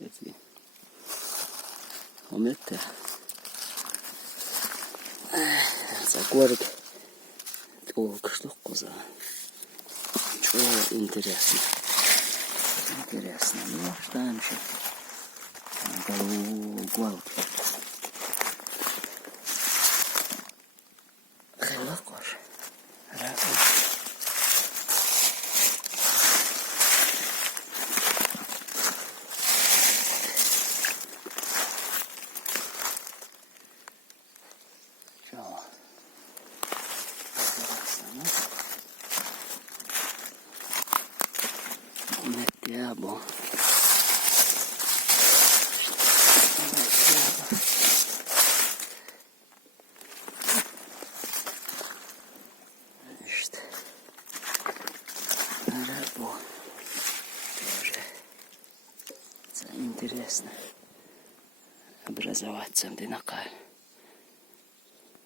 эти моменты. Загорик. О, что коза. Что интересно. Интересно. Ну, что там еще? Голову. Хелакош. Mettiamo işte рыбу тоже это интересно образоваться в Динакале.